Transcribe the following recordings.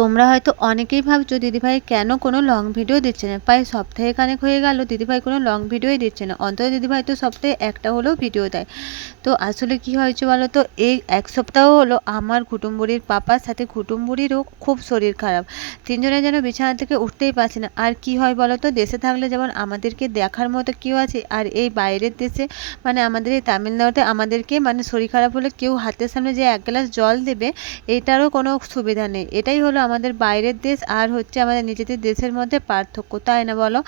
তোমরা হয়তো অনেকেই ভাবছ, দিদিভাই কেন কোনো লং ভিডিও দিচ্ছে না? প্রায় সপ্তাহে খানেক হয়ে গেল, দিদিভাই কোনো লং ভিডিওই দিচ্ছে না। অন্তত দিদিভাই তো সপ্তাহে একটা হলেও ভিডিও দেয়। তো আসলে কি হয়েছে বলো তো, এই এক সপ্তাহ হলো আমার কুটুম্বুরির পাপার সাথে কুটুম্বুরিরও খুব শরীর খারাপ। তিনজনে যেন বিছানা থেকে উঠতেই পারছে না। আর কি হয় বলো তো, দেশে থাকলে যেমন আমাদেরকে দেখার মতো কেউ আছে, আর এই বাইরের দেশে মানে আমাদের এই তামিলনাড়ুতে আমাদেরকে মানে শরীর খারাপ হলে কেউ হাতের সামনে যে এক গ্লাস জল দেবে, এটারও কোনো সুবিধা নেই। এটাই হলো আমাদের বাইরের দেশ আর হচ্ছে আমাদের নিজেদের দেশের মধ্যে পার্থক্য, তাই না বলো?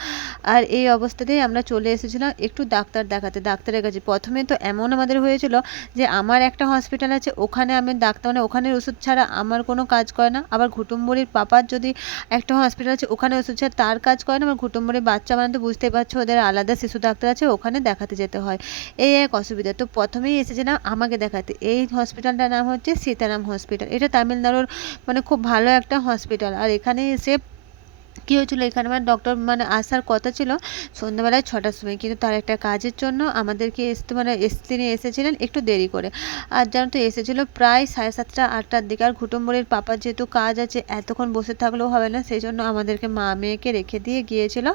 আর এই অবস্থাতেই আমরা চলে এসেছিলাম একটু ডাক্তার দেখাতে। ডাক্তারের কাছে প্রথমে তো এমন আমাদের হয়েছিল যে আমার একটা হসপিটাল আছে, ওখানে আমি ডাক্তার মানে ওখানের ওষুধ ছাড়া আমার কোনো কাজ করে না। আবার ঘুটুম্বুরির পাপার যদি একটা হসপিটাল আছে, ওখানে ওষুধ ছাড়া তার কাজ করে না আমার ঘুটুম্বুরির বাচ্চা মানে তো বুঝতেই পারছ, ওদের আলাদা শিশু ডাক্তার আছে, ওখানে দেখাতে যেতে হয়। এই এক অসুবিধা। তো প্রথমেই এসেছিলাম আমাকে দেখাতে। এই হসপিটালটার নাম হচ্ছে সীতারাম হসপিটাল এটা তামিলনাড়ুর মানে খুব ভালো একটা হসপিটাল আর এখানে এসে কী হয়েছিল এখানে? মানে ডক্টর মানে আসার কথা ছিল সন্ধ্যাবেলায় ছটার সময়। কিন্তু তার একটা কাজের জন্য আমাদেরকে এসতে মানে তিনি এসেছিলেন একটু দেরি করে। আর জানো তো, এসেছিল প্রায় সাড়ে সাতটা, আটটার দিকে। আর ঘুটুম্বরির পাপার যেহেতু কাজ আছে, এতক্ষণ বসে থাকলেও হবে না। সেই জন্য আমাদেরকে মা মেয়েকে রেখে দিয়ে গিয়েছিল।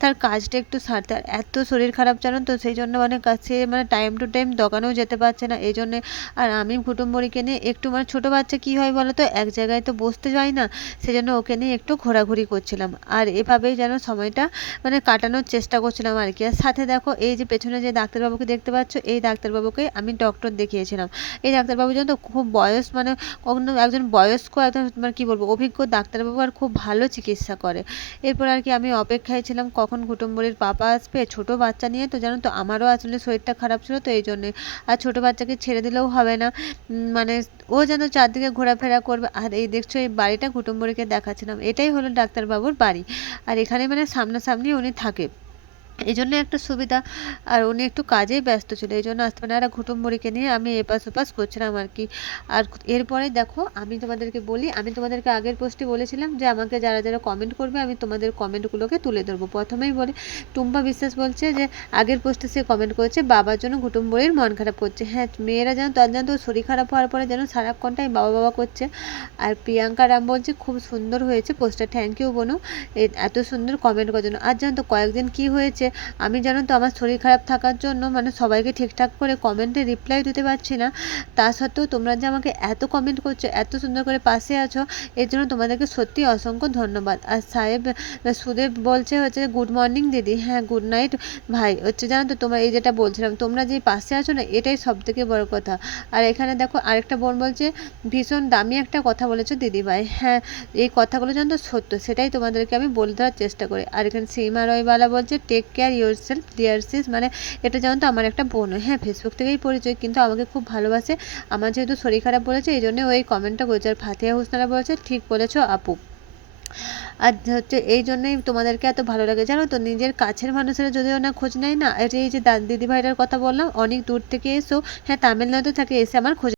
তার কাজটা একটু সারতে। আর এত শরীর খারাপ জানো তো, সেই জন্য মানে কাছে মানে টাইম টু টাইম দোকানেও যেতে পারছে না। এই জন্যে আর আমি ঘুটুম্বরিকে নিয়ে একটু মানে ছোটো বাচ্চা কী হয় বলো তো, এক জায়গায় তো বসতে যায় না। সেই জন্য ওকে নিয়ে একটু ঘোরাঘুরি করছিলাম। আর এভাবেই যেন সময়টা মানে কাটানোর চেষ্টা করছিলাম আর কি আর সাথে দেখো, এই যে পেছনে যে ডাক্তারবাবুকে দেখতে পাচ্ছ, এই ডাক্তারবাবুকে আমি ডক্টর দেখিয়েছিলাম। এই ডাক্তারবাবু যেন তো, খুব বয়স মানে কখনো একজন বয়স্ক, একজন মানে কী বলব, অভিজ্ঞ ডাক্তারবাবু আর খুব ভালো চিকিৎসা করে। এরপর আর কি আমি অপেক্ষায় ছিলাম, কখন কুটুম্বরির পাপা আসবে। ছোট বাচ্চা নিয়ে তো জানো তো, আমারও আসলে শরীরটা খারাপ ছিল তো এই জন্যে আর ছোট বাচ্চাকে ছেড়ে দিলেও হবে না। মানে ও যেন চারদিকে ঘোরাফেরা করবে। আর এই দেখছ, এই বাড়িটা কুটুম্বরিকে দেখাচ্ছিলাম। এটাই হলো ডাক্তারবাবুর বাড়ি। আর এখানে মানে সামনাসামনি উনি থাকে। এই জন্য একটা সুবিধা। আর উনি একটু কাজেই ব্যস্ত ছিল এই জন্য আসতে আর ঘুটুম্বরিকে নিয়ে আমি এপাশ ওপাশ করছিলাম আর কি। আর এরপরে দেখো, আমি তোমাদেরকে বলি, আমি তোমাদেরকে আগের পোস্টে বলেছিলাম যে, আমাকে যারা যারা কমেন্ট করবে, আমি তোমাদের কমেন্টগুলোকে তুলে ধরবো। প্রথমেই বলি, টুম্পা বিশ্বাস বলছে যে, আগের পোস্টে সে কমেন্ট করেছে, বাবার জন্য ঘুটুম্বরির মন খারাপ করছে। হ্যাঁ মেয়েরা যেন তার যেন শরীর খারাপ হওয়ার পরে যেন সারাক্ষণটাই বাবা বাবা করছে। আর প্রিয়াঙ্কা রাম বলছে, খুব সুন্দর হয়েছে পোস্টটা থ্যাংক ইউ বোনু। এত সুন্দর কমেন্ট করার জন্য। আর জানো তো কয়েকদিন কি হয়েছে? আমি জানো তো, আমার শরীর খারাপ থাকার জন্য মানে সবাইকে ঠিকঠাক করে কমেন্টে রিপ্লাই দিতে পারছি না। তা সত্ত্বেও তোমরা যে আমাকে এত কমেন্ট করছ, এত সুন্দর করে পাশে আছো, এর জন্য তোমাদেরকে সত্যি অসংখ্য ধন্যবাদ। আর সাহেব, সুদেব বলছে হচ্ছে গুড মর্নিং দিদি। হ্যাঁ গুড নাইট ভাই। হচ্ছে জানো তো, তোমরা এই যেটা বলছিলাম, তোমরা যে পাশে আছো না, এটাই সব থেকে বড় কথা। আর এখানে দেখো, আরেকটা বোন বলছে, ভীষণ দামি একটা কথা বলেছ দিদিভাই হ্যাঁ এই কথাগুলো জানো তো সত্য, সেটাই তোমাদেরকে আমি বলে দেওয়ার চেষ্টা করি। আর এখানে সীমা রয়বালা বলছে take care yourself dear sis মানে এটা যেমন তো আমার একটা বোন। হ্যাঁ ফেসবুক থেকেই পরিচয়, কিন্তু আমাকে খুব ভালোবাসে। আমার যেহেতু শরীর খারাপ বলেছে, এই জন্য ওই কমেন্টটা করেছে আর ফাতিয়া হুসনারা বলেছে, ঠিক বলেছ আপু। আর হচ্ছে এই জন্যই তোমাদেরকে এত ভালো লাগে। জানো তো, নিজের কাছের মানুষেরা যদিও না খোঁজ নেয় না, এই যে দিদিভাইটার কথা বললাম, অনেক দূর থেকে এসো। হ্যাঁ তামিলনাড়ু থেকে এসে আমার খোঁজ